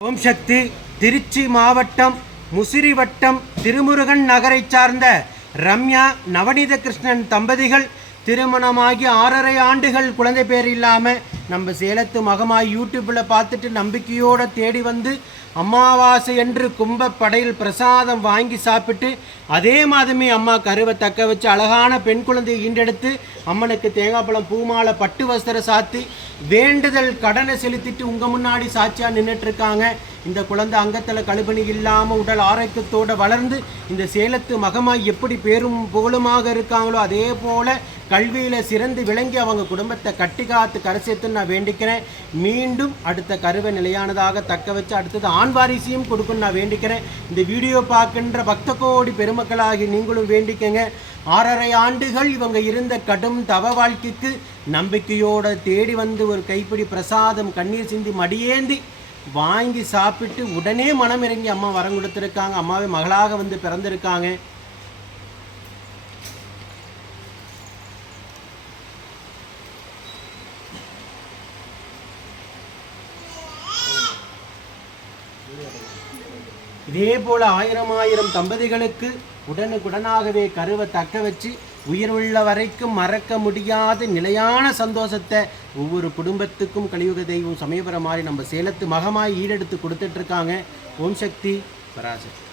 ஓம் சக்தி திருச்சி மாவட்டம் முசிறி வட்டம் திருமுருகன் நகரைச் சார்ந்த ரம்யா நவநீத கிருஷ்ணன் தம்பதிகள் திருமணமாகி ஆறரை ஆண்டுகள் குழந்தை பேர் இல்லாமல் நம்ம சேலத்து மகமாய் யூடியூப்பில் பார்த்துட்டு நம்பிக்கையோடு தேடி வந்து அமாவாசை என்று கும்பப்படையில் பிரசாதம் வாங்கி சாப்பிட்டு அதே மாதமே அம்மா கருவை தக்க வச்சு அழகான பெண் குழந்தையை ஈண்டெடுத்து அம்மனுக்கு தேங்காய் பழம் பூமாலை பட்டு வஸ்திரம் சாத்தி வேண்டுதல் கடனை செலுத்திட்டு உங்கள் முன்னாடி சாட்சியாக நின்றுட்டுருக்காங்க இந்த குழந்தை அங்கத்தில் கழுபணி இல்லாமல் உடல் ஆரோக்கியத்தோடு வளர்ந்து இந்த சேலத்து மகமாய் எப்படி பேரும் புகழுமாக இருக்காங்களோ அதே போல் கல்வியில் சிறந்து விளங்கி அவங்க குடும்பத்தை கட்டி காத்து கரை சேர்த்துன்னு நான் வேண்டிக்கிறேன். மீண்டும் அடுத்த கருவை நிலையானதாக தக்க வச்சு அடுத்தது ஆண் வாரிசையும் நான் வேண்டிக்கிறேன். இந்த வீடியோ பார்க்கின்ற பக்த கோடி பெருமக்களாகி நீங்களும் வேண்டிக்கங்க. ஆறரை ஆண்டுகள் இவங்க இருந்த கடும் தவ வாழ்க்கைக்கு நம்பிக்கையோடு தேடி வந்து ஒரு கைப்பிடி பிரசாதம் கண்ணீர் சிந்தி மடியேந்தி வாங்கி சாப்பிட்டு உடனே மனம் இறங்கி அம்மா வரம் கொடுத்துருக்காங்க. அம்மாவே மகளாக வந்து பிறந்திருக்காங்க. இதே போல ஆயிரம் ஆயிரம் தம்பதிகளுக்கு உடனுக்குடனாகவே கருவை தக்க வச்சு உயிர் உள்ள வரைக்கும் மறக்க முடியாத நிலையான சந்தோஷத்தை ஒவ்வொரு குடும்பத்துக்கும் கலியுக தெய்வம் சமயபுரம் மாதிரி நம்ம சேலத்து மகமாய் ஈடெடுத்து கொடுத்துட்டு இருக்காங்க. ஓம் சக்தி பராசக்தி.